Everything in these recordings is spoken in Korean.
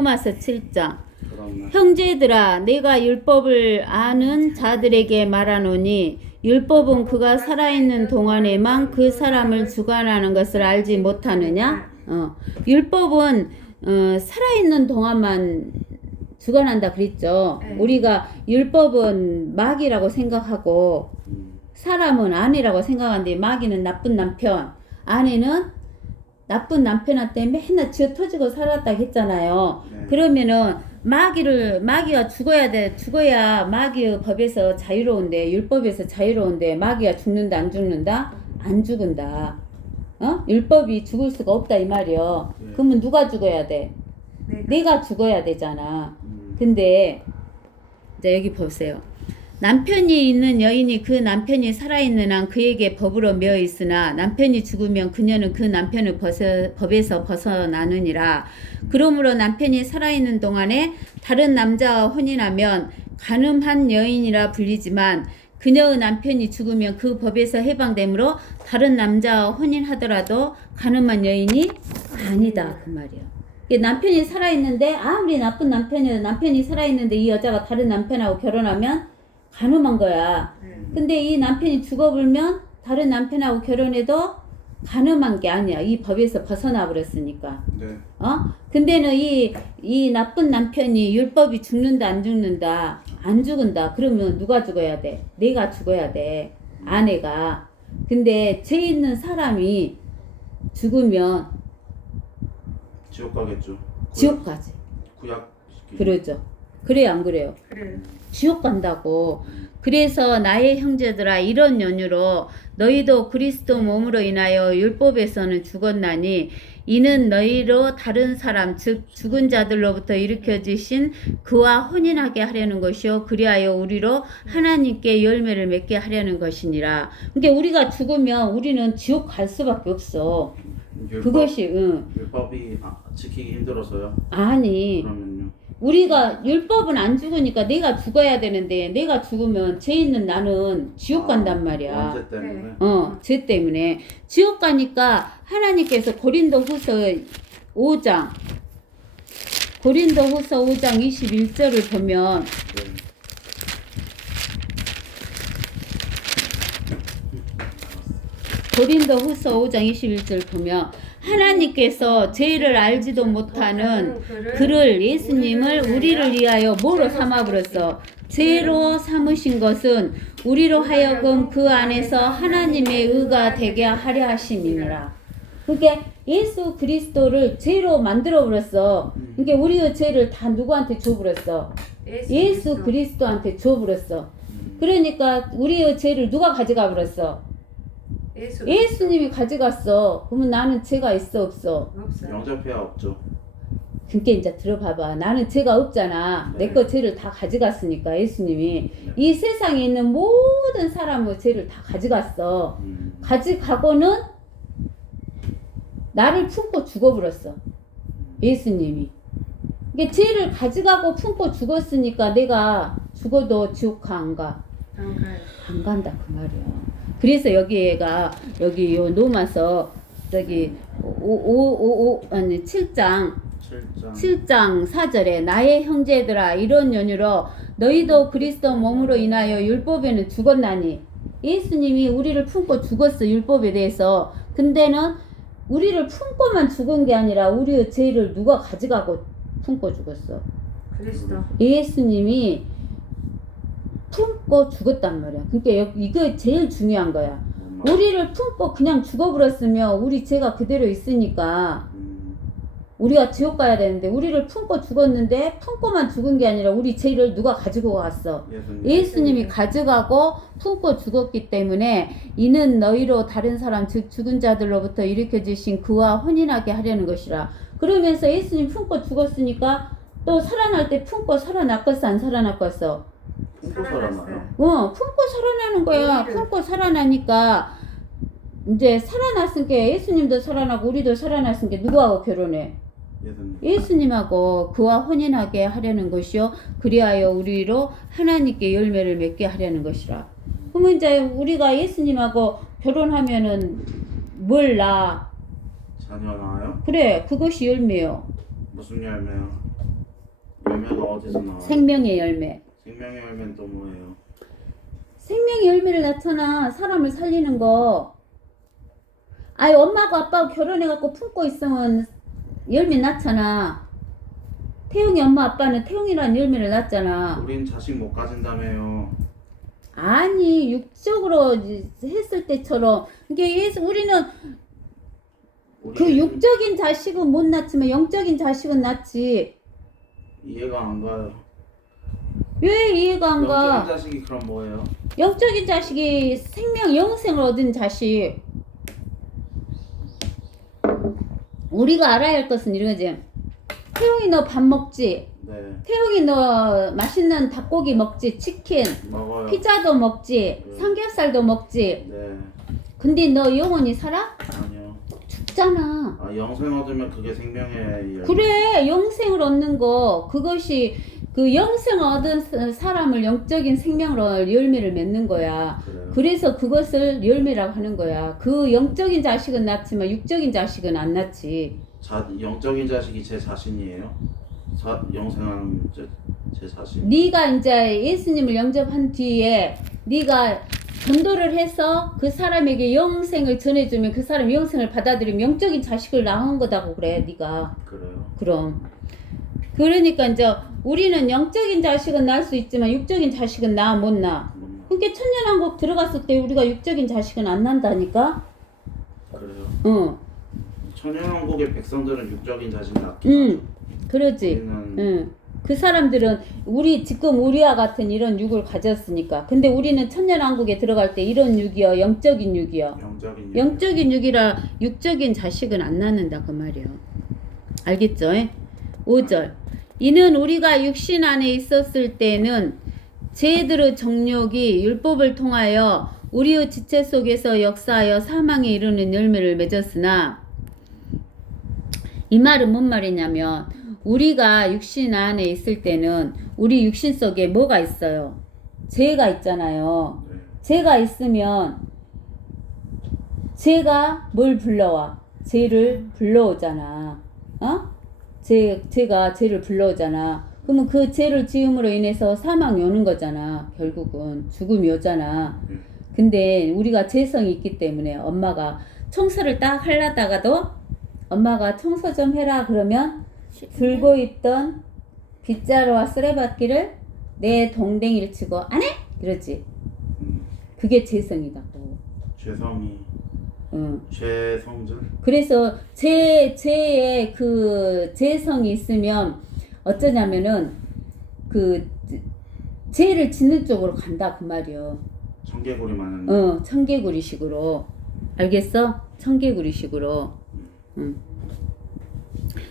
로마서 7장. 그렇네. 형제들아, 내가 율법을 아는 자들에게 말하노니 율법은 그가 살아있는 동안에만 그 사람을 주관하는 것을 알지 못하느냐? 율법은 살아있는 동안만 주관한다 그랬죠. 우리가 율법은 마귀라고 생각하고 사람은 아내라고 생각하는데, 마귀는 나쁜 남편, 아내는 나쁜 남편한테 맨날 쥐어 터지고 살았다 했잖아요. 네. 그러면은 마귀가 죽어야 마귀의 법에서 자유로운데, 율법에서 자유로운데, 마귀가 죽는다 안 죽는다? 안 죽은다. 율법이 죽을 수가 없다 이 말이요. 네. 그러면 누가 죽어야 돼? 내가 죽어야 되잖아. 근데 이제 여기 보세요. 남편이 있는 여인이 그 남편이 살아있는 한 그에게 법으로 매어 있으나 남편이 죽으면 그녀는 그 남편을 법에서 벗어나느니라. 그러므로 남편이 살아있는 동안에 다른 남자와 혼인하면 간음한 여인이라 불리지만, 그녀의 남편이 죽으면 그 법에서 해방되므로 다른 남자와 혼인하더라도 간음한 여인이 아니다 그 말이에요. 남편이 살아있는데, 아무리 나쁜 남편이어도 남편이 살아있는데 이 여자가 다른 남편하고 결혼하면 간음한 거야. 근데 이 남편이 죽어버리면 다른 남편하고 결혼해도 간음한 게 아니야. 이 법에서 벗어나 버렸으니까. 네. 근데는 이 나쁜 남편이 율법이 죽는다 안 죽는다? 안 죽은다. 그러면 누가 죽어야 돼? 내가 죽어야 돼. 아내가. 근데 죄 있는 사람이 죽으면 지옥 가겠죠. 지옥 가지. 구약. 그러죠. 그래요 안 그래요? 그래. 지옥 간다고. 그래서 나의 형제들아, 이런 연유로 너희도 그리스도 몸으로 인하여 율법에서는 죽었나니 이는 너희로 다른 사람 즉 죽은 자들로부터 일으켜지신 그와 혼인하게 하려는 것이요 그리하여 우리로 하나님께 열매를 맺게 하려는 것이니라. 그러니까 우리가 죽으면 우리는 지옥 갈 수밖에 없어. 그것이 율법이 지키기 힘들어서요. 아니, 그러면요. 우리가 율법은 안 죽으니까 내가 죽어야 되는데, 내가 죽으면 죄 있는 나는 지옥 간단 말이야. 원죄 때문에. 죄 때문에 지옥 가니까 하나님께서 고린도후서 5장 21절을 보면 네. 고린도후서 5장 21절 보면 하나님께서 죄를 알지도 못하는 그를 예수님을 우리를 위하여 뭐로 삼아버렸어? 죄로 삼으신 것은 우리로 하여금 그 안에서 하나님의 의가 되게 하려 하심이니라. 그러니까 예수 그리스도를 죄로 만들어 버렸어. 그러니까 우리의 죄를 다 누구한테 줘버렸어? 예수 그리스도한테 줘버렸어. 그러니까 우리의 죄를 누가 가져가 버렸어? 예수님이 가져갔어. 그러면 나는 죄가 있어 없어? 영접해야 없죠. 그러니까 이제 들어봐봐. 나는 죄가 없잖아. 네. 내 거 죄를 다 가져갔으니까 예수님이. 이 세상에 있는 모든 사람의 죄를 다 가져갔어. 가져가고는 나를 품고 죽어버렸어. 예수님이. 이게 죄를 가져가고 품고 죽었으니까 내가 죽어도 지옥 안 가? 안 간다 그 말이야. 그래서 여기가 여기 요 로마서 저기 7장 7장 4절에 나의 형제들아, 이런 연유로 너희도 그리스도 몸으로 인하여 율법에는 죽었나니, 예수님이 우리를 품고 죽었어. 율법에 대해서. 근데는 우리를 품고만 죽은 게 아니라 우리의 죄를 누가 가져가고 품고 죽었어? 그리스도. 예수님이 품고 죽었단 말이야. 그러니까 이거 제일 중요한 거야. 우리를 품고 그냥 죽어버렸으면 우리 죄가 그대로 있으니까 우리가 지옥 가야 되는데, 우리를 품고 죽었는데 품고만 죽은 게 아니라 우리 죄를 누가 가지고 갔어? 예수님이 가져가고 품고 죽었기 때문에 이는 너희로 다른 사람 즉 죽은 자들로부터 일으켜주신 그와 혼인하게 하려는 것이라. 그러면서 예수님 품고 죽었으니까 또 살아날 때 품고 살아났겠어 안 살아났겠어? 품고 살아나요. 품고 살아나는 거야. 품고 살아나니까 이제 살아났으니까 예수님도 살아나고 우리도 살아났으니까 누구하고 결혼해? 예수님하고 그와 혼인하게 하려는 것이요 그리하여 우리로 하나님께 열매를 맺게 하려는 것이라. 그러면 이제 우리가 예수님하고 결혼하면은 뭘 낳아? 자녀 낳아요? 그래, 그것이 열매요. 무슨 열매요? 열매가 어디서 나와요? 생명의 열매. 생명의 열매는 또 뭐예요? 생명의 열매를 낳잖아. 사람을 살리는 거. 아이 엄마하고 아빠하고 결혼해갖고 품고 있으면 열매 낳잖아. 태용이 엄마 아빠는 태용이라는 열매를 낳잖아. 우린 자식 못 가진다며요. 아니 육적으로 했을 때처럼 이게 우리는 그 우리 육적인 자식은 못 낳지만 영적인 자식은 낳지. 이해가 안 가요. 왜 이해가 안 가? 영적인 자식이 그럼 뭐예요? 영적인 자식이 생명 영생을 얻은 자식. 우리가 알아야 할 것은 이거지. 태용이 너 밥 먹지? 네, 태용이 너 맛있는 닭고기 먹지? 치킨, 먹어요. 피자도 먹지? 삼겹살도 먹지? 네, 근데 너 영원히 살아? 아니요. 죽잖아. 아, 영생 얻으면 그게 생명의 열매. 그래, 영생을 얻는 거, 그것이 그 영생을 얻은 사람을 영적인 생명으로 열매를 맺는 거야. 그래요. 그래서 그것을 열매라고 하는 거야. 그 영적인 자식은 낳지만 육적인 자식은 안 낳지. 영적인 자식이 제 자신이에요? 영생한 제 자신? 네가 이제 예수님을 영접한 뒤에 네가 전도를 해서 그 사람에게 영생을 전해주면 그 사람이 영생을 받아들이면 영적인 자식을 낳은 거다고 그래, 네가. 그래요. 그럼. 그러니까 이제 우리는 영적인 자식은 낳을 수 있지만 육적인 자식은 낳아 못 낳아. 그러니까 천년왕국 들어갔을 때 우리가 육적인 자식은 안 난다니까? 그래요. 응. 천연왕국의 백성들은 육적인 자식 낳긴 하죠. 그러지. 우리는 응. 그 사람들은 지금 우리와 같은 이런 육을 가졌으니까. 근데 우리는 천년왕국에 들어갈 때 이런 육이요. 영적인 육이요. 영적인 영적인 육이라 육적인 자식은 안 낳는다 그 말이요. 알겠죠? 5절. 이는 우리가 육신 안에 있었을 때는 제들의 정욕이 율법을 통하여 우리의 지체 속에서 역사하여 사망에 이르는 열매를 맺었으나, 이 말은 뭔 말이냐면 우리가 육신 안에 있을 때는 우리 육신 속에 뭐가 있어요? 죄가 있잖아요. 네. 죄가 있으면 죄가 뭘 불러와? 죄를 불러오잖아. 어? 죄가 죄를 불러오잖아. 그러면 그 죄를 지음으로 인해서 사망이 오는 거잖아. 결국은 죽음이 오잖아. 근데 우리가 죄성이 있기 때문에 엄마가 청소를 딱 하려다가도 엄마가 청소 좀 해라 그러면 들고 있던 빗자루와 쓰레받기를 내 동댕이를 치고 안 해? 이러지. 그게 죄성이다고. 죄성이 응. 죄성들. 그래서 죄의 그 죄성이 있으면 어쩌냐면은 그 죄를 짓는 쪽으로 간다 그 말이요. 청개구리만. 청개구리식으로. 알겠어? 청개구리식으로.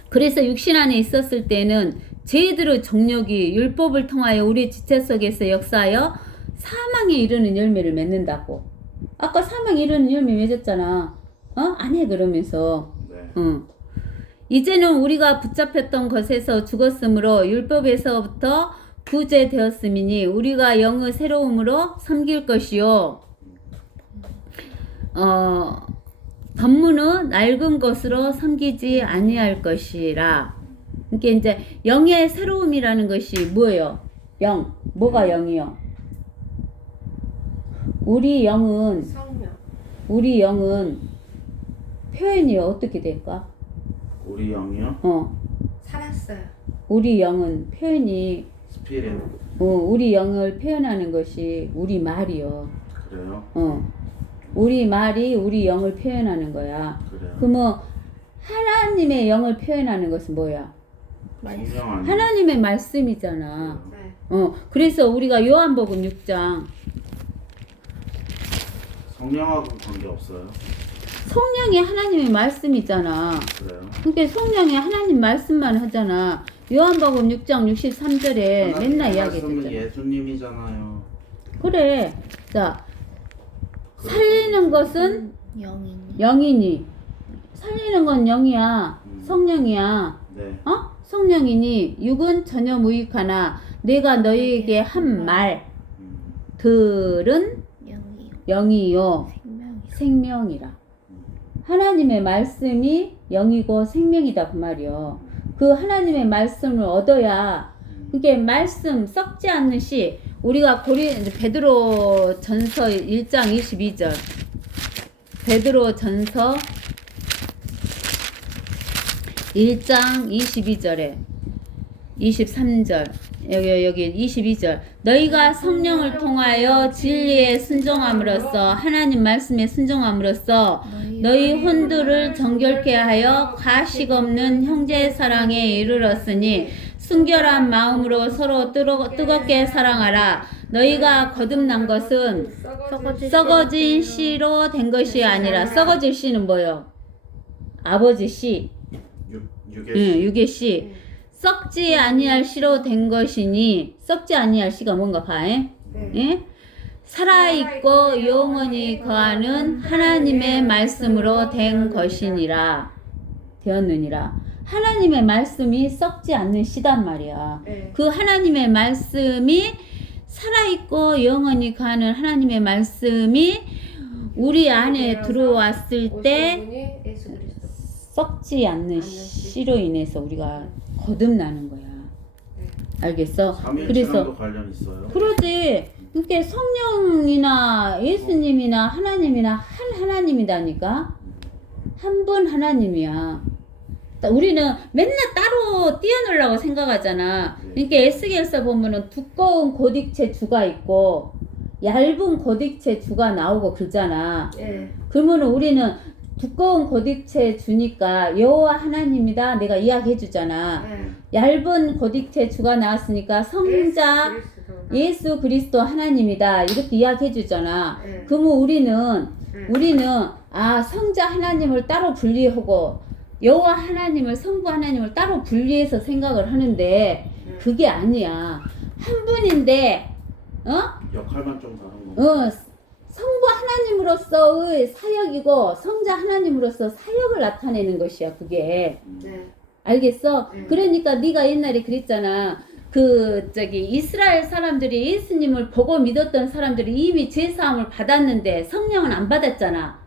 그래서 육신 안에 있었을 때는 죄들의 정욕이 율법을 통하여 우리 지체 속에서 역사하여 사망에 이르는 열매를 맺는다고. 아까 사망에 이르는 열매 맺었잖아. 안 해 그러면서. 네. 이제는 우리가 붙잡혔던 것에서 죽었으므로 율법에서부터 구제되었음이니 우리가 영의 새로움으로 섬길 것이요. 덤문은 낡은 것으로 섬기지 아니할 것이라. 그러니까 이제 영의 새로움이라는 것이 뭐예요? 영. 뭐가 영이요? 우리 영은 표현이 어떻게 될까? 우리 영이요? 살았어요. 우리 영은 표현이 스피릿. 우리 영을 표현하는 것이 우리 말이요. 그래요? 우리 말이 우리 영을 표현하는 거야. 그래요. 그러면 하나님의 영을 표현하는 것은 뭐야? 성령 아니에요? 하나님의 말씀이잖아. 네. 그래서 우리가 요한복음 6장 성령하고 관계 없어요. 성령이 하나님의 말씀이잖아. 그래요? 그러니까 성령이 하나님 말씀만 하잖아. 요한복음 6장 63절에 맨날 이야기 말씀은 듣잖아. 예수님이잖아요. 그래. 자, 살리는 것은 영이니. 살리는 건 영이야. 성령이야. 네. 성령이니 육은 전혀 무익하나 내가 너희에게 한 말들은 영이요 생명이라. 하나님의 말씀이 영이고 생명이다 그 말이요. 그 하나님의 말씀을 얻어야 이게 말씀 썩지 않는 씨. 우리가 베드로 전서 1장 22절. 베드로 전서 1장 22절에 23절 여기 22절 너희가 성령을 통하여 진리에 순종함으로써 하나님 말씀에 순종함으로써 너희 혼들을 정결케 하여 가식 없는 형제 사랑에 이르렀으니 순결한 마음으로 서로 뜨겁게 사랑하라. 너희가 거듭난 것은 썩어진 씨로 된 것이 아니라 썩어질 씨는 뭐요? 아버지 씨. 육의 씨. 썩지 아니할 씨로 된 것이니 썩지 아니할 씨가 뭔가 봐. 예? 살아있고 영원히 거하는 하나님의 말씀으로 된 것이니라. 되었느니라. 하나님의 말씀이 썩지 않는 씨단 말이야. 그 하나님의 말씀이 살아있고 영원히 가는 하나님의 말씀이 우리 안에 들어왔을 때 썩지 않는 씨로 인해서 우리가 거듭나는 거야. 알겠어? 그래서 관련 있어요? 그러지. 그게 성령이나 예수님이나 하나님이나 한 하나님이다니까. 한 분 하나님이야. 우리는 맨날 따로 띄어놓으려고 생각하잖아. 그러니까 에스겔서 보면은 두꺼운 고딕체 주가 있고 얇은 고딕체 주가 나오고 그러잖아. 그러면은 우리는 두꺼운 고딕체 주니까 여호와 하나님이다 내가 이야기해 주잖아. 얇은 고딕체 주가 나왔으니까 성자 예수 그리스도 하나님이다 이렇게 이야기해 주잖아. 그러면 우리는 성자 하나님을 따로 분리하고 여호와 하나님을 성부 하나님을 따로 분리해서 생각을 하는데 그게 아니야. 한 분인데 역할만 좀 다른 거. 성부 하나님으로서의 사역이고 성자 하나님으로서 사역을 나타내는 것이야 그게. 알겠어? 그러니까 네가 옛날에 그랬잖아. 이스라엘 사람들이 예수님을 보고 믿었던 사람들이 이미 죄사함을 받았는데 성령은 안 받았잖아.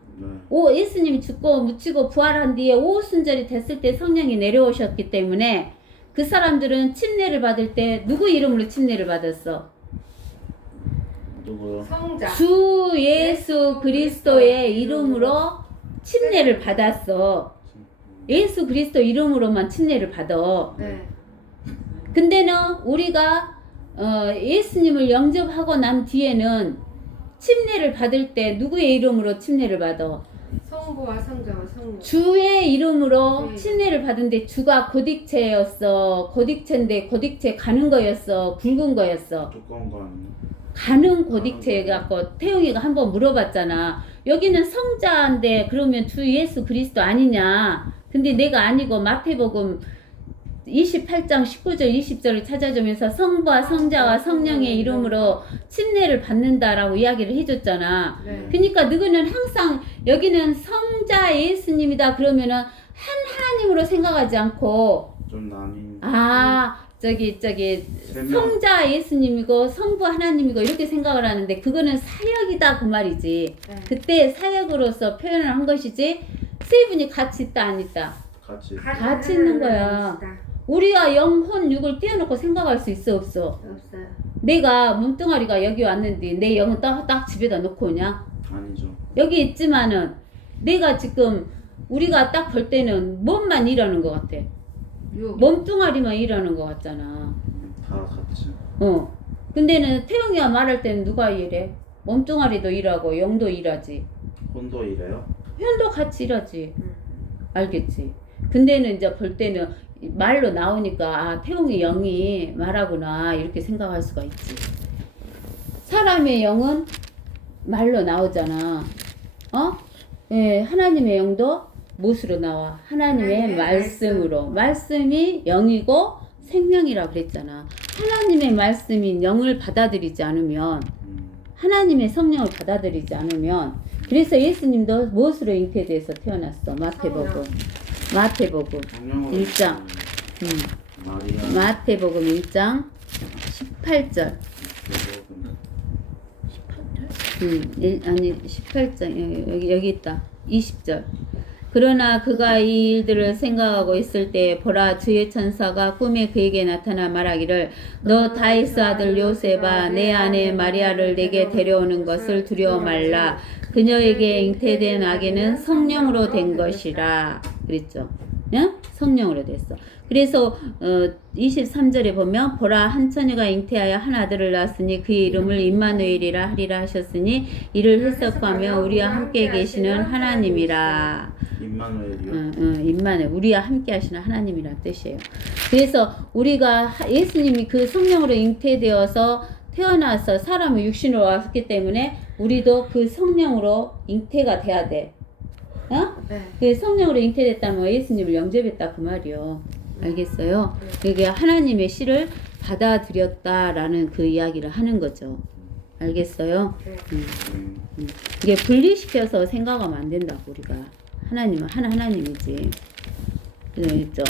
예수님이 죽고 묻히고 부활한 뒤에 오순절이 됐을 때 성령이 내려오셨기 때문에 그 사람들은 침례를 받을 때 누구 이름으로 침례를 받았어? 누구요? 성자. 주 예수 그리스도의 이름으로 침례를 받았어. 예수 그리스도 이름으로만 침례를 받아. 근데는 우리가 예수님을 영접하고 난 뒤에는 침례를 받을 때 누구의 이름으로 침례를 받아? 성부와 성자와 성령. 주의 이름으로 침례를 받은데 주가 고딕체였어. 고딕체인데 고딕체 가는 거였어. 굵은 거였어. 두꺼운 거 아니에요? 가는 고딕체 갖고 태용이가 한번 물어봤잖아. 여기는 성자인데 그러면 주 예수 그리스도 아니냐? 근데 내가 아니고 마태복음 28장 19절 20절을 찾아주면서 성부와 성자와 성령의 이름으로 침례를 받는다라고 이야기를 해줬잖아. 그러니까 너희는 항상 여기는 성자 예수님이다 그러면은 한 하나님으로 생각하지 않고 좀 나뉜. 성자 예수님이고 성부 하나님이고 이렇게 생각을 하는데 그거는 사역이다 그 말이지. 그때 사역으로서 표현을 한 것이지 세 분이 같이 있다 안 있다? 같이 있는 거야. 우리가 영혼 육을 떼어놓고 생각할 수 있어 없어? 없어요. 내가 몸뚱아리가 여기 왔는데 내 영은 딱 집에다 놓고 오냐? 아니죠. 여기 있지만은 내가 지금 우리가 딱 볼 때는 몸만 일하는 것 같아. 몸뚱아리만 일하는 것 같잖아. 다 같이. 근데는 태용이가 말할 때는 누가 일해? 몸뚱아리도 일하고 영도 일하지. 혼도 이래요? 현도 같이 일하지. 알겠지? 근데는 이제 볼 때는 말로 나오니까 태용이 영이 말하구나 이렇게 생각할 수가 있지. 사람의 영은 말로 나오잖아. 하나님의 영도 무엇으로 나와? 하나님의 말씀으로. 말씀이 영이고 생명이라 그랬잖아. 하나님의 말씀인 영을 받아들이지 않으면 하나님의 성령을 받아들이지 않으면 그래서 예수님도 무엇으로 잉태돼서 태어났어? 마태복음 1장 마태복음 1장 18절 18절? 18장 여기 있다 20절 그러나 그가 이 일들을 생각하고 있을 때 보라 주의 천사가 꿈에 그에게 나타나 말하기를 너 다이스 아들 요셉아 내 아내 마리아를 내게 데려오는 것을 두려워 말라. 그녀에게 잉태된 아기는 성령으로 된 것이라 그랬죠. 응? 성령으로 됐어. 그래서 23절에 보면 보라 한 처녀가 잉태하여 한 아들을 낳았으니 그의 이름을 임마누엘이라 하리라 하셨으니 이를 해석하며 우리와 함께 계시는 하나님이라. 임마누엘이요? 임마누엘 우리와 함께 하시는 하나님이란 뜻이에요. 그래서 우리가 예수님이 그 성령으로 잉태되어서 태어나서 사람의 육신으로 왔기 때문에 우리도 그 성령으로 잉태가 돼야 돼. 어? 네. 그 성령으로 잉태됐다면 예수님을 영접했다 그 말이요. 알겠어요? 그게 하나님의 씨를 받아들였다라는 그 이야기를 하는 거죠. 알겠어요? 이게 분리시켜서 생각하면 안 된다고 우리가. 하나님은 하나님이지. 그렇죠?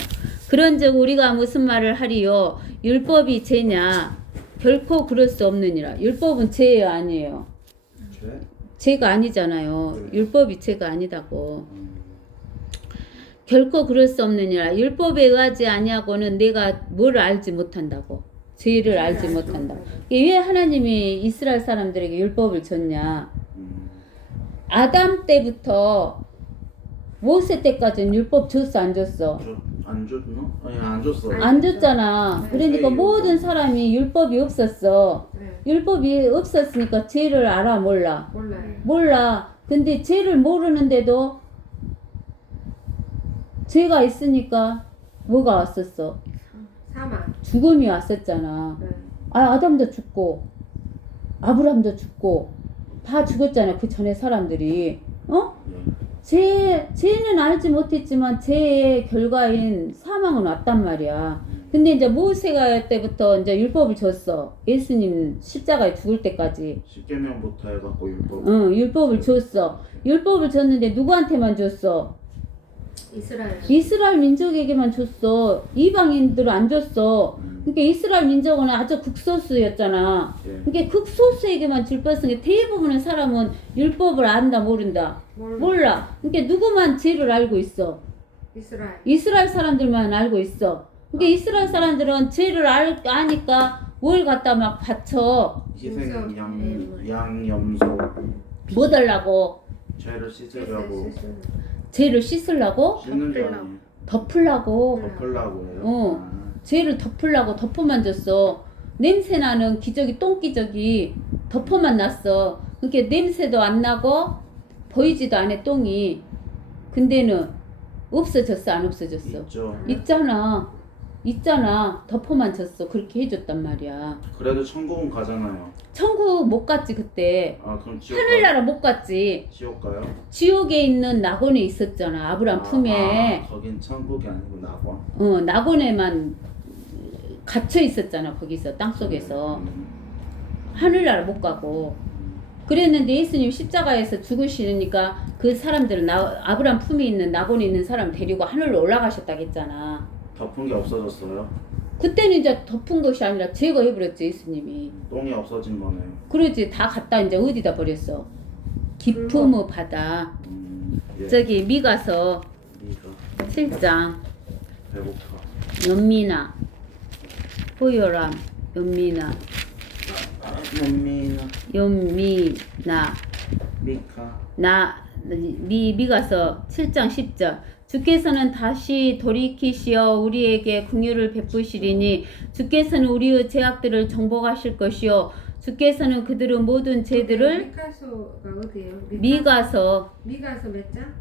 그런즉 우리가 무슨 말을 하리요? 율법이 죄냐? 결코 그럴 수 없느니라. 율법은 죄예요, 아니에요? 죄? 죄가 아니잖아요. 율법이 죄가 아니다고. 결코 그럴 수 없느니라. 율법에 의하지 아니하고는 내가 뭘 알지 못한다고. 죄를 알지 못한다고. 왜 하나님이 이스라엘 사람들에게 율법을 줬냐? 아담 때부터 모세 때까지는 율법 줬어, 안 줬어? 안 줬나? 아니 안 줬어. 안 줬잖아. 그러니까 모든 사람이 율법이 없었어. 네. 율법이 없었으니까 죄를 알아, 몰라? 몰라요. 몰라. 근데 죄를 모르는데도 죄가 있으니까 뭐가 왔었어? 사망. 죽음이 왔었잖아. 네. 아담도 죽고 아브람도 죽고 다 죽었잖아. 그 전에 사람들이. 어? 죄는 알지 못했지만 죄의 결과인 사망은 왔단 말이야. 근데 이제 모세가 때부터 이제 율법을 줬어. 예수님 십자가에 죽을 때까지. 십계명부터 해갖고 율법. 응, 율법을 줬어. 율법을 줬는데 누구한테만 줬어? 이스라엘. 이스라엘 민족에게만 줬어. 이방인들은 안 줬어. 그러니까 이스라엘 민족은 아주 극소수였잖아. 예. 그러니까 극소수에게만 줄 뻔했으니까 대부분의 사람은 율법을 안다 모른다. 몰라. 그러니까 누구만 죄를 알고 있어. 이스라엘. 이스라엘 사람들만 알고 있어. 그러니까 이스라엘 사람들은 죄를 아니까 뭘 갖다 막 바쳐. 희생 양 염소 뭐 달라고? 죄를 씻으려고. 죄를 씻으려고? 씻는 게 아니에요. 덮으려고. 덮으려고 해요. 어. 죄를 덮으려고 덮어만 줬어. 냄새나는 기저귀 똥기저귀 덮어만 놨어. 그러니까 냄새도 안 나고 보이지도 않아 똥이. 근데는 없어졌어, 안 없어졌어? 있죠. 있잖아. 덮어만 줬어. 그렇게 해줬단 말이야. 그래도 천국은 가잖아요. 천국 못 갔지 그때. 아 그럼 지옥 하늘나라 못 갔지. 지옥 가요? 지옥에 있는 낙원에 있었잖아. 아브람 품에. 거긴 천국이 아니고 낙원. 낙원에만 갇혀 있었잖아. 거기서 땅속에서. 하늘나라 못 가고. 그랬는데 예수님 십자가에서 죽으시니까 그 사람들을 아브람 품에 있는 낙원에 있는 사람 데리고 하늘로 올라가셨다고 했잖아. 덮은 게 없어졌어요? 그때는 이제 덮은 것이 아니라 제거해버렸지 예수님이. 똥이 없어진 거네요. 그러지. 다 갖다 이제 어디다 버렸어? 깊음의 바다. 예. 저기 미가서 미가 7장 배고파. 연미나 호요람 연미나 연미나 미카 미가서 7장 10절 주께서는 다시 돌이키시어 우리에게 긍휼을 베푸시리니 주께서는 우리의 죄악들을 정복하실 것이요 주께서는 그들의 모든 죄들을 미가서가 어디예요? 미가서 몇 장?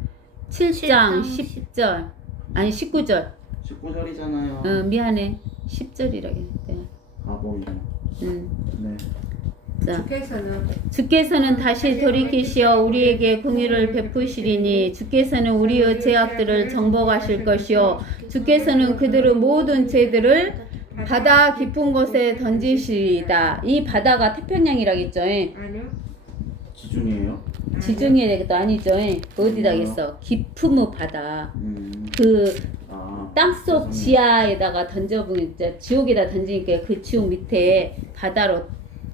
7장 10절 아니 19절 19절이잖아요. 미안해 10절이라고 했대. 바보이네. 네. 자, 주께서는 다시 돌이키시어 우리에게 긍휼을 베푸시리니 주께서는 우리의 죄악들을 정복하실 것이요 주께서는 그들의 모든 죄들을 바다 깊은 곳에 던지시리다. 이 바다가 태평양이라겠죠. 아니요. 지중해요? 지중해 되겠다 아니죠. 어디다겠어? 깊음의 바다. 그 땅속 지하에다가 던져보니까 지옥에다 던지니까 그 지옥 밑에 바다로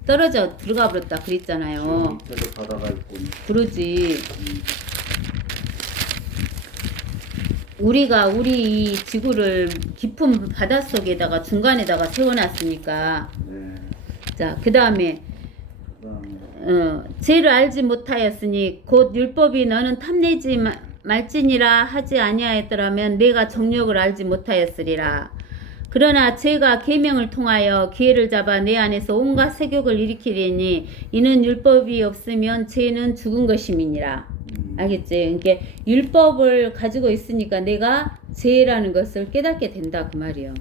떨어져 들어가 버렸다 그랬잖아요. 밑에도 바다가 있고. 그러지. 우리가 우리 이 지구를 깊은 바닷속에다가 중간에다가 세워놨으니까 네. 자 그 다음에 그다음에 죄를 알지 못하였으니 곧 율법이 너는 탐내지 말지니라 하지 아니하였더라면 내가 정욕을 알지 못하였으리라. 그러나 죄가 계명을 통하여 기회를 잡아 내 안에서 온갖 세욕을 일으키리니 이는 율법이 없으면 죄는 죽은 것임이니라. 알겠지? 그러니까 율법을 가지고 있으니까 내가 죄라는 것을 깨닫게 된다 그 말이요.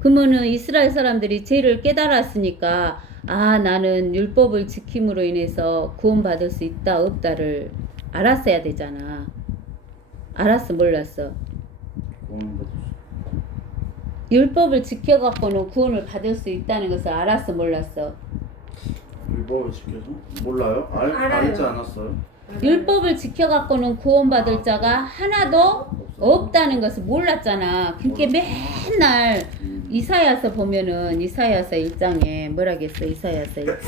그러면은 이스라엘 사람들이 죄를 깨달았으니까 아 나는 율법을 지킴으로 인해서 구원받을 수 있다 없다를 알았어야 되잖아. 알았어 몰랐어? 구원받을 수. 율법을 지켜갖고는 구원을 받을 수 있다는 것을 알았어 몰랐어? 율법을 지켜서 몰라요? 알아요. 알지 않았어요? 율법을 지켜갖고는 구원받을 자가 하나도 없다는 것을 몰랐잖아. 그러니까 맨날 이사야서 보면은 이사야서 1장에 뭐라겠어? 이사야서 1장.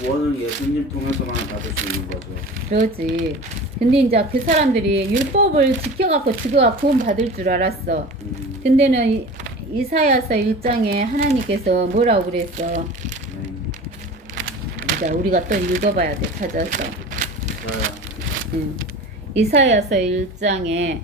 구원은 예수님 통해서만 받을 수 있는 거죠. 그러지. 근데 이제 그 사람들이 율법을 지켜갖고 지가 구원받을 줄 알았어. 근데는 이사야서 1장에 하나님께서 뭐라고 그랬어? 자, 우리가 또 읽어봐야 돼. 찾아서. 이사야서 1장에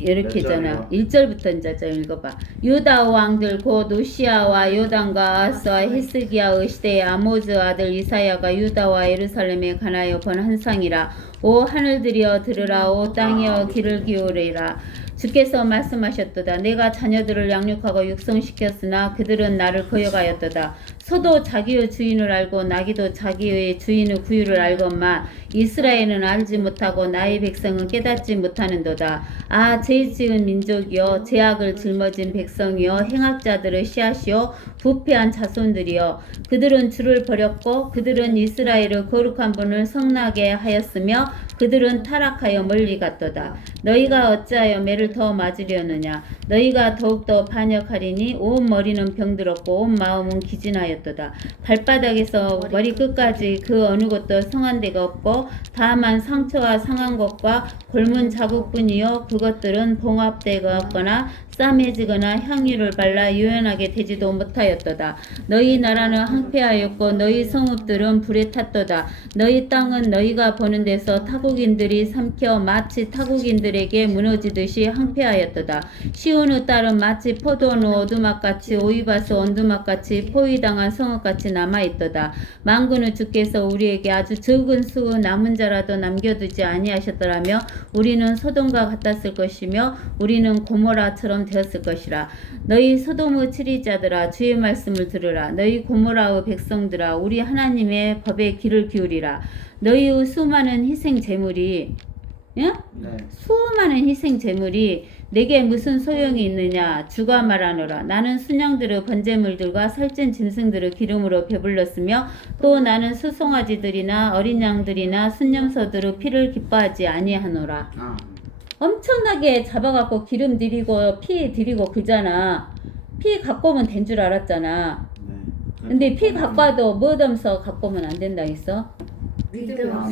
이렇게 잖아. 1절부터 이제 좀 읽어봐. 유다 왕들 곧 우시아와 요담과 아하스와 히스기야의 시대의 아모즈 아들 이사야가 유다와 예루살렘에 관하여 본 환상이라. 오 하늘들이여 들으라. 오 땅이여 귀를 기울이라. 주께서 말씀하셨도다. 내가 자녀들을 양육하고 육성시켰으나 그들은 나를 거역하였도다. 소도 자기의 주인을 알고 나귀도 자기의 주인의 구유를 알건만 이스라엘은 알지 못하고 나의 백성은 깨닫지 못하는도다. 아 죄 지은 민족이여 죄악을 짊어진 백성이여 행악자들의 씨앗이여 부패한 자손들이여 그들은 주를 버렸고 그들은 이스라엘의 거룩한 분을 성나게 하였으며 그들은 타락하여 멀리 갔도다. 너희가 어찌하여 매를 더 맞으려느냐. 너희가 더욱더 반역하리니 온 머리는 병들었고 온 마음은 기진하였도다. 발바닥에서 머리끝까지 그 어느 곳도 성한 데가 없고 다만 상처와 상한 것과 골문 자국뿐이요 그것들은 봉합되거나 싸매지거나 향유를 발라 유연하게 되지도 못하였도다. 너희 나라는 황폐하였고 너희 성읍들은 불에 탔도다. 너희 땅은 너희가 보는 데서 타국인들이 삼켜 마치 타국인들에게 무너지듯이 황폐하였도다. 시온의 딸은 마치 포도원의 오두막같이 오이밭의 온두막같이 포위당한 성읍같이 남아있도다. 만군의 주께서 우리에게 아주 적은 수의 남은 자라도 남겨두지 아니하셨더라며 우리는 소돔과 같았을 것이며 우리는 고모라처럼 되었을 것이라. 너희 소돔의 치리자들아 주의 말씀을 들으라. 너희 고모라의 백성들아 우리 하나님의 법에 귀를 기울이라. 너희의 수많은 희생 제물이 예? 수많은 희생 제물이 내게 무슨 소용이 있느냐. 주가 말하노라. 나는 순양들의 번제물들과 살찐 짐승들의 기름으로 배불렀으며 또 나는 수송아지들이나 어린 양들이나 순념소들의 피를 기뻐하지 아니하노라. 엄청나게 잡아갖고 기름 들이고 피 들이고 그잖아. 피 갖고 오면 된 줄 알았잖아. 근데 피 갖고 와도 뭐덤서 갖고 오면 안 된다 했어?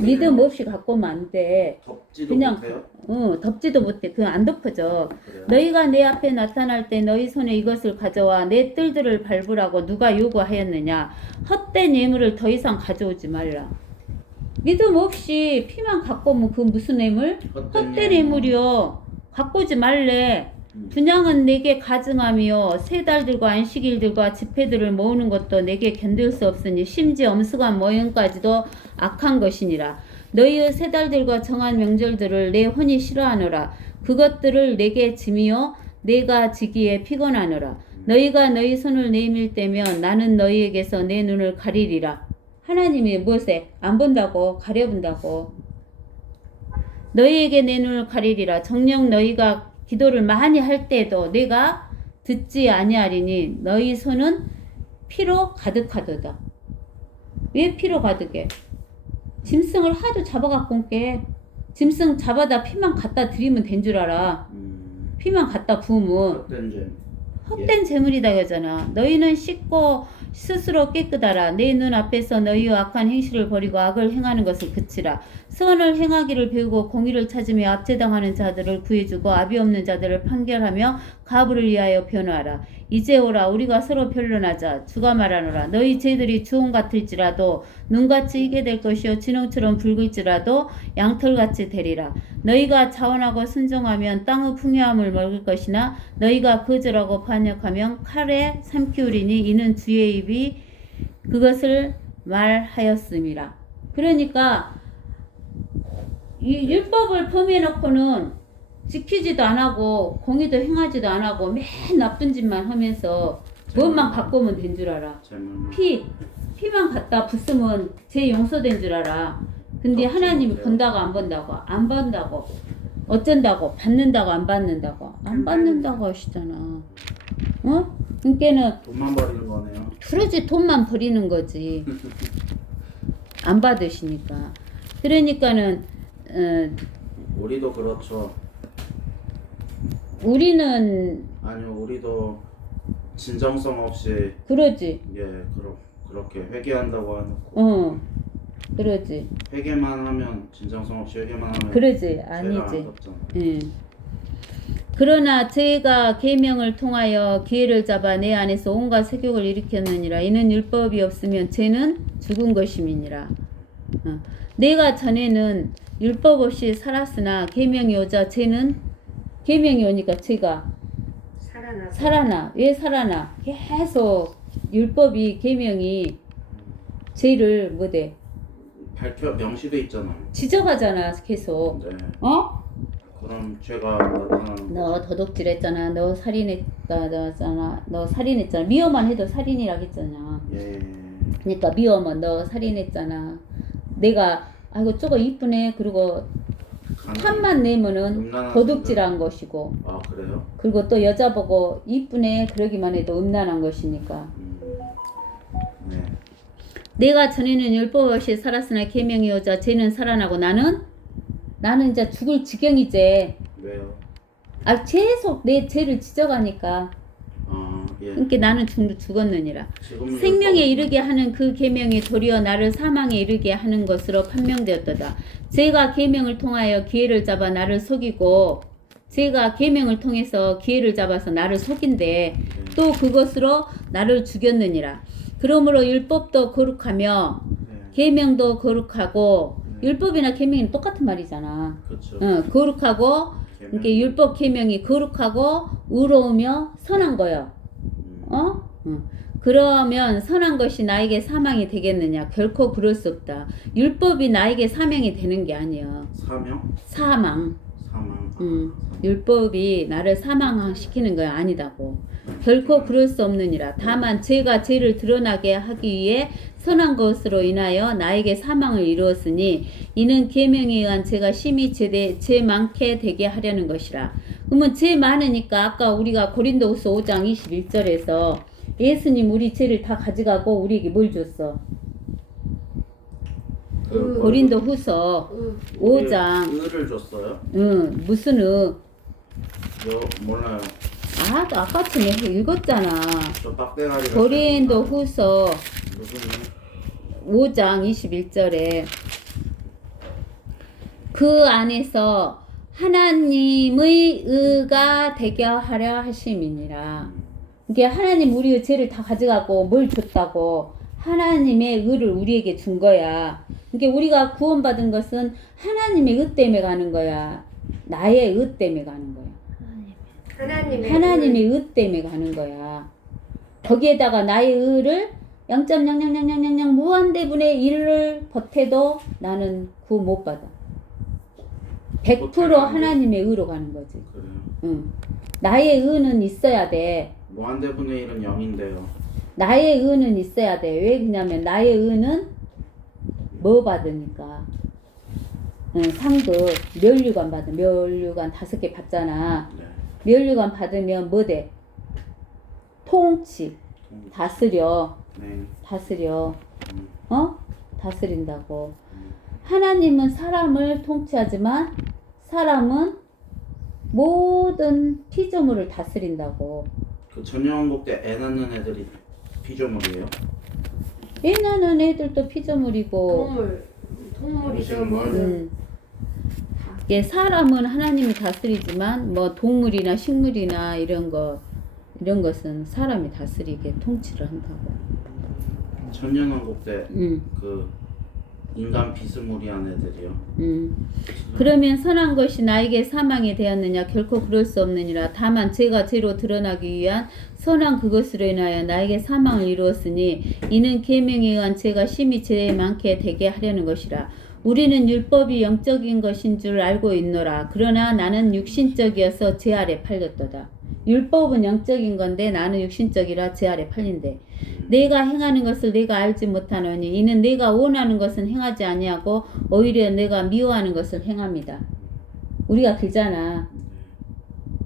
믿음 없이 갖고 오면 안 돼. 덮지도 그냥 못해요? 덮지도 못해. 그건 안 덮어져. 그래요? 너희가 내 앞에 나타날 때 너희 손에 이것을 가져와 내 뜰들을 밟으라고 누가 요구하였느냐. 헛된 예물을 더 이상 가져오지 말라. 믿음 없이 피만 갖고 오면 그 무슨 예물? 헛된 예물이요. 갖고 오지 말래. 분양은 내게 가증하며 세 달들과 안식일들과 집회들을 모으는 것도 내게 견딜 수 없으니 심지어 엄숙한 모형까지도 악한 것이니라. 너희의 세 달들과 정한 명절들을 내 혼이 싫어하노라. 그것들을 내게 짐이요 내가 지기에 피곤하노라. 너희가 너희 손을 내밀 때면 나는 너희에게서 내 눈을 가리리라. 하나님이 무엇에 안 본다고 가려본다고. 너희에게 내 눈을 가리리라. 정녕 너희가 기도를 많이 할 때도 내가 듣지 아니하리니 너희 손은 피로 가득하도다. 왜 피로 가득해? 짐승을 하도 잡아갖고 온게 짐승 잡아다 피만 갖다 드리면 된 줄 알아. 피만 갖다 부으면 헛된 재물이다 그러잖아. 너희는 씻고 스스로 깨끗하라. 내 눈 앞에서 너희의 악한 행실을 버리고 악을 행하는 것을 그치라. 선을 행하기를 배우고 공의를 찾으며 압제당하는 자들을 구해주고 압이 없는 자들을 판결하며 가부를 위하여 변호하라. 이제 오라 우리가 서로 변론하자. 주가 말하노라. 너희 죄들이 주홍 같을지라도 눈같이 희게 될 것이요 진홍처럼 붉을지라도 양털같이 되리라. 너희가 자원하고 순종하면 땅의 풍요함을 먹을 것이나 너희가 거절하고 반역하면 칼에 삼키우리니 이는 주의 입이 그것을 말하였음이라. 그러니까 이 율법을 범해놓고는 지키지도 안 하고 공의도 행하지도 안 하고 맨 나쁜 짓만 하면서 무엇만 갖고 오면 된 줄 알아. 피만 갖다 붓으면 죄 용서된 줄 알아. 근데 하나님이 본다고 안 본다고 안 본다고 어쩐다고 받는다고 안 받는다고 안 받는다고 하시잖아. 어? 그러니까는 돈만 버리는 거네요. 그러지 돈만 버리는 거지. 안 받으시니까. 그러니까는 우리도 그렇죠. 우리는 아니요, 우리도 진정성 없이 그러지. 그렇게 회개한다고 해놓고 그러지. 회개만 하면 진정성 없이 회개만 하면 그러지. 죄가 안 아니지. 덮잖아. 예. 그러나 저희가 계명을 통하여 기회를 잡아 내 안에서 온갖 세욕을 일으켰느니라. 이는 율법이 없으면 죄는 죽은 것임이니라. 내가 전에는 율법 없이 살았으나 계명이 오자 죄는 계명이 오니까 죄가 살아나. 왜 살아나? 계속 율법이 계명이 죄를 뭐대? 명시돼 있잖아요. 지적하잖아 계속. 네. 어? 그럼 죄가 나타나는 너 도둑질했잖아. 너 살인했잖아. 너 살인했잖아. 미워만 해도 살인이라고 했잖아. 예. 그러니까 미워만 너 살인했잖아. 내가 아이고 저거 이쁘네. 그리고 탐만 내면은 음란한 도둑질한 것이고. 아 그래요? 그리고 또 여자 보고 이쁘네. 그러기만 해도 음란한 것이니까. 네. 내가 전에는 율법 없이 살았으나 계명이 오자 죄는 살아나고 나는 이제 죽을 지경이지. 왜요? 계속 내 죄를 지적하니까. 예. 그러니까 나는 죽었느니라. 지금은 생명에 율법- 이르게 하는 그 계명이 도리어 나를 사망에 이르게 하는 것으로 판명되었도다. 죄가 계명을 통하여 기회를 잡아 나를 속이고 죄가 계명을 통해서 기회를 잡아서 나를 속인데 또 그것으로 나를 죽였느니라. 그러므로 율법도 거룩하며 네. 계명도 거룩하고 율법이나 계명이 똑같은 말이잖아. 그렇죠. 거룩하고 이렇게 율법 계명이 거룩하고 의로우며 선한 거요. 그러면 선한 것이 나에게 사망이 되겠느냐? 결코 그럴 수 없다. 율법이 나에게 사명이 되는 게 아니야. 사망. 율법이 나를 사망시키는 거 아니다고. 결코 그럴 수 없느니라. 다만 죄가 죄를 드러나게 하기 위해 선한 것으로 인하여 나에게 사망을 이루었으니 이는 계명에 의한 죄가 심히 죄 많게 되게 하려는 것이라. 그러면 죄 많으니까 아까 우리가 고린도후서 5장 21절에서 예수님 우리 죄를 다 가져가고 우리에게 뭘 줬어? 고린도후서 5장. 의를 줬어요? 무슨 몰라요. 아까쯤에 읽었잖아. 저 빡대가리. 고린도후서 무슨 5장 21절에 그 안에서 하나님의 의가 되게 하려 하심이니라. 이게 하나님 우리의 죄를 다 가져가고 뭘 줬다고? 하나님의 의를 우리에게 준 거야. 이게 우리가 구원받은 것은 하나님의 의 때문에 가는 거야. 나의 의 때문에 가는 거야. 하나님의 의 때문에 가는 거야. 거기에다가 나의 의를 0.000000 무한대분의 1을 보태도 나는 구원 못 받아. 100% 하나님의 의로 가는 거지. 그래요? 나의 의는 있어야 돼. 무한대분의 1은 0인데요. 나의 의는 있어야 돼. 왜 그러냐면 나의 의는 뭐 받으니까 상급 면류관 받아. 면류관 5개 받잖아. 네. 면류관 받으면 뭐 돼? 통치. 다스려. 네. 다스려. 다스린다고. 하나님은 사람을 통치하지만 사람은 모든 피조물을 다스린다고. 그 전용한국 때 애 낳는 애들이 피조물이에요? 애 낳는 애들도 피조물이고 동물이죠 뭐든 이게 사람은 하나님이 다스리지만 뭐 동물이나 식물이나 이런 것은 사람이 다스리게 통치를 한다고. 천년왕국 때 그 인간 비스무리한 애들이요. 그러면 선한 것이 나에게 사망이 되었느냐? 결코 그럴 수 없느니라. 다만 죄가 죄로 드러나기 위한 선한 그것으로 인하여 나에게 사망을 이루었으니 이는 계명에 의한 죄가 심히 죄에 많게 되게 하려는 것이라. 우리는 율법이 영적인 것인 줄 알고 있노라. 그러나 나는 육신적이어서 죄 아래 팔렸도다. 율법은 영적인 건데 나는 육신적이라 죄 아래 팔린대. 내가 행하는 것을 내가 알지 못하노니 이는 내가 원하는 것은 행하지 아니하고 오히려 내가 미워하는 것을 행합니다. 우리가 그잖아.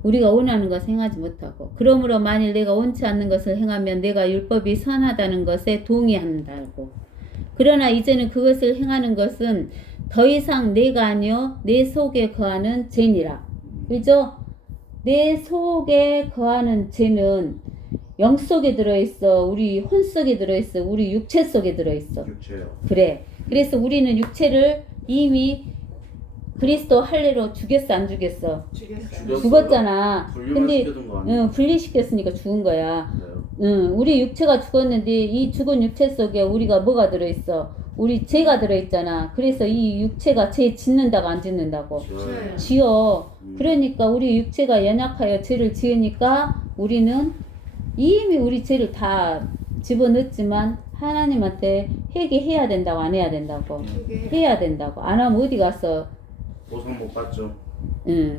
우리가 원하는 것을 행하지 못하고 그러므로 만일 내가 원치 않는 것을 행하면 내가 율법이 선하다는 것에 동의한다고. 그러나 이제는 그것을 행하는 것은 더 이상 내가 아니요 내 속에 거하는 죄니라. 그죠? 내 속에 거하는 죄는 영 속에 들어있어. 우리 혼 속에 들어있어. 우리 육체 속에 들어있어. 육체요. 그래. 그래서 우리는 육체를 이미 그리스도 할례로 죽였어 안 죽였어? 죽였어요. 죽었잖아. 근데 분리시켜둔 거 아니에요? 분리시켰으니까 죽은 거야. 그래요? 우리 육체가 죽었는데 이 죽은 육체 속에 우리가 뭐가 들어있어? 우리 죄가 들어있잖아. 그래서 이 육체가 죄 짓는다고 안 짓는다고? 지어요. 지어. 그러니까 우리 육체가 연약하여 죄를 지으니까 우리는 이미 우리 죄를 다 집어넣었지만 하나님한테 회개해야 된다고 안 해야 된다고? 이게 해야 된다고. 안 하면 어디 가서 보상 못 받죠.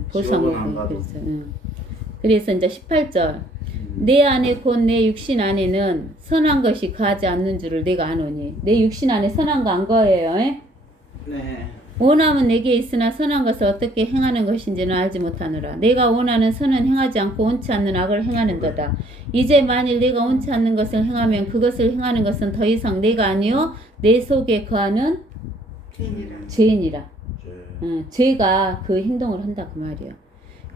보상 지옥은 안 못 가도. 받겠어. 그래서 이제 18절 내 안에 곧 내 육신 안에는 선한 것이 거하지 않는 줄을 내가 아노니. 내 육신 안에 선한 거 안 거예요. 에? 네. 원함은 내게 있으나 선한 것을 어떻게 행하는 것인지는 알지 못하노라. 내가 원하는 선은 행하지 않고 원치 않는 악을 행하는도다. 이제 만일 내가 원치 않는 것을 행하면 그것을 행하는 것은 더 이상 내가 아니요 내 속에 거하는 죄니라. 죄인이라. 네. 죄가 그 행동을 한다 그 말이요.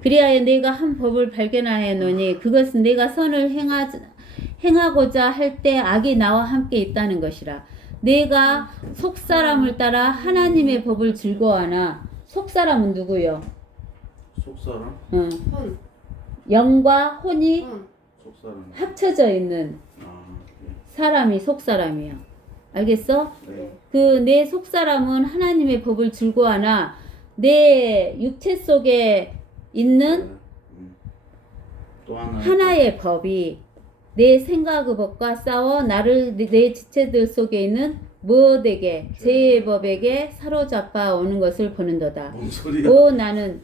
그리하여 내가 한 법을 발견하였노니 그것은 내가 선을 행하고자 할 때 악이 나와 함께 있다는 것이라. 내가 속사람을 따라 하나님의 법을 즐거워하나. 속사람은 누구요? 속사람? 응. 혼. 영과 혼이 혼. 속사람. 합쳐져 있는 아, 사람이 속사람이야. 알겠어? 네. 그 내 속사람은 하나님의 법을 즐거워하나 내 육체 속에 있는 또 하나. 하나의 법이 내 생각의 법과 싸워 나를 내 지체들 속에 있는 무엇에게 죄의 법에게 사로잡아 오는 것을 보는도다. 뭔 소리야? 오 나는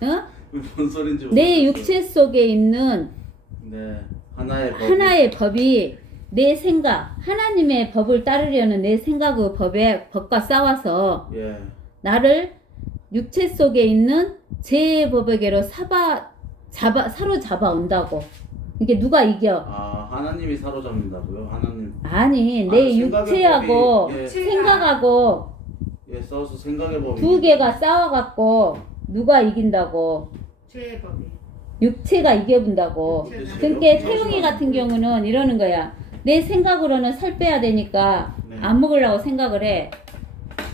뭔 소린지 내 모르겠어요. 육체 속에 있는 네. 하나의 법이 내 생각 하나님의 법을 따르려는 내 생각의 법과 싸워서 예. 나를 육체 속에 있는 죄의 법에게로 사로잡아 온다고. 이게 누가 이겨? 아, 하나님이 사로잡는다고요? 하나님. 아니 내 생각의 육체하고 법이, 예. 생각하고 예, 써서 생각의 법이. 두 개가 싸워갖고 누가 이긴다고? 죄의 법이. 육체가 이겨본다고. 육체가. 그러니까 태용이 같은 경우는 이러는 거야. 내 생각으로는 살 빼야 되니까 네. 안 먹으려고 생각을 해.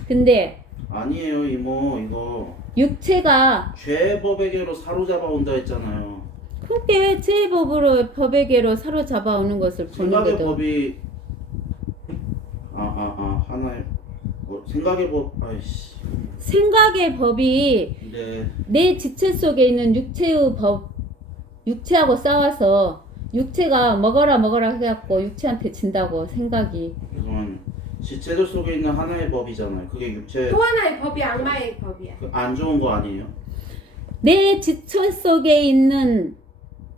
근데 아니에요, 이모. 이거 육체가 죄의 법에게로 사로잡아 온다 했잖아요. 그렇게 죄의 법에게로 사로잡아 오는 것을 보는 생각의 거도. 법이 하나의 생각의 법. 아이씨. 생각의 법이 네. 내 지체 속에 있는 육체의 법, 육체하고 싸워서 육체가 먹어라 해갖고 육체한테 진다고 생각이. 죄송합니다. 지체들 속에 있는 하나의 법이잖아요. 그게 육체. 또 하나의 법이 악마의 법이야. 안 좋은 거 아니에요? 내 지체 속에 있는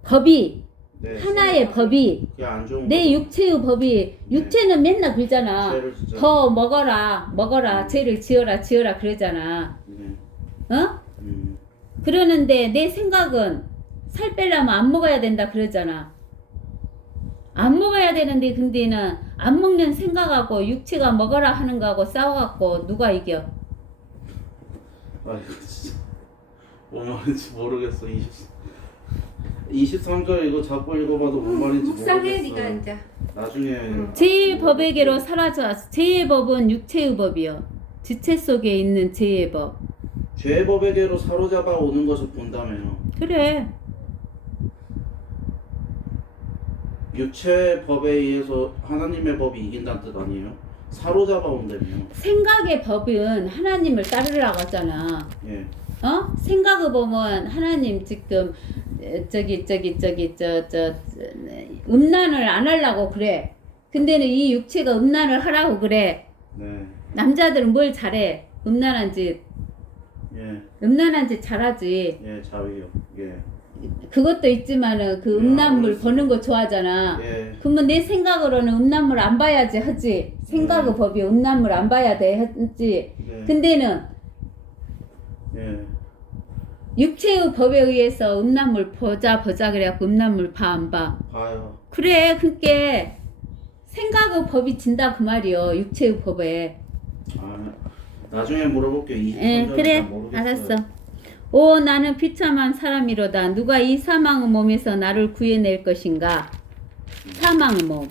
법이 네. 하나의 법이 그게 안 좋은 내 거죠. 육체의 법이 육체는 맨날 그러잖아. 죄를 진짜. 더 먹어라 죄를 지어라 그러잖아. 네. 어? 그러는데 내 생각은 살 빼려면 안 먹어야 된다 그러잖아. 안 먹어야 되는데 근데는 안 먹는 생각하고 육체가 먹어라 하는 거하고 싸워갖고 누가 이겨? 아이고 진짜 뭔 말인지 모르겠어. 23절 이거 자꾸 읽어봐도 뭔 말인지 묵상해 모르겠어. 니가 이제. 나중에 죄의 법에게로 사라져. 죄의 법은 육체의 법이요. 지체 속에 있는 죄의 법. 죄의 법에게로 사로잡아 오는 것을 본다며요. 그래. 육체의 법에 의해서 하나님의 법이 이긴다는 뜻 아니에요? 사로잡아 온다며. 생각의 법은 하나님을 따르라고 하잖아. 예. 생각을 보면 하나님 지금 음란을 안 하려고 그래. 근데는 이 육체가 음란을 하라고 그래. 네. 남자들은 뭘 잘해? 음란한 짓 잘하지. 예, 자위요. 예. 그것도 있지만은 그 음란물 보는 거 좋아하잖아. 예. 그러면 내 생각으로는 음란물 안 봐야지 하지. 생각의 법이 음란물 안 봐야 돼 하지. 예. 근데는 예. 육체의 법에 의해서 음란물 보자 그래갖고 음란물 봐 안 봐? 봐요. 그래. 그게 생각의 법이 진다 그 말이요. 육체의 법에. 아, 나중에 물어볼게요. 예, 그래. 알았어. 오, 나는 비참한 사람이로다. 누가 이 사망의 몸에서 나를 구해낼 것인가? 사망의 몸.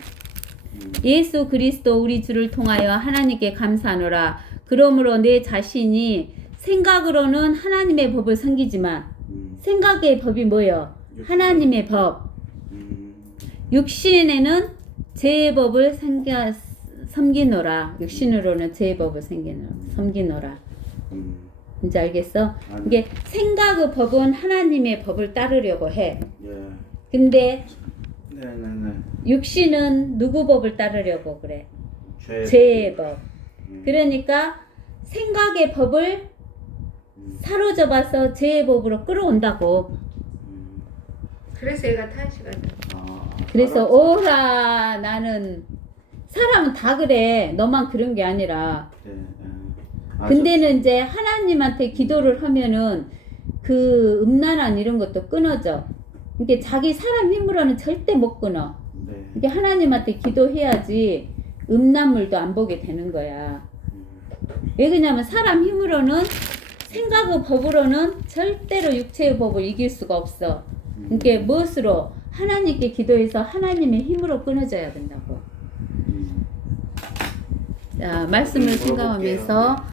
예수 그리스도 우리 주를 통하여 하나님께 감사하노라. 그러므로 내 자신이 생각으로는 하나님의 법을 섬기지만 생각의 법이 뭐요? 하나님의 법. 육신에는 죄의 법을 섬기노라. 육신으로는 죄의 법을 섬기노라. 이제 알겠어? 이게 생각의 법은 하나님의 법을 따르려고 해. 예. 근데 네네네. 육신은 누구 법을 따르려고 그래? 죄. 죄의 법. 그러니까 생각의 법을 사로잡아서 죄의 법으로 끌어온다고. 그래서 얘가 탄식한다. 그래서 오라 나는 사람은 다 그래. 너만 그런 게 아니라. 네, 근데는 이제 하나님한테 기도를 하면은 그 음란한 이런 것도 끊어져. 이게 자기 사람 힘으로는 절대 못 끊어. 네. 이게 하나님한테 기도해야지 음란물도 안 보게 되는 거야. 왜 그러냐면 사람 힘으로는 생각의 법으로는 절대로 육체의 법을 이길 수가 없어. 이게 무엇으로? 하나님께 기도해서 하나님의 힘으로 끊어져야 된다고. 자, 말씀을 생각하면서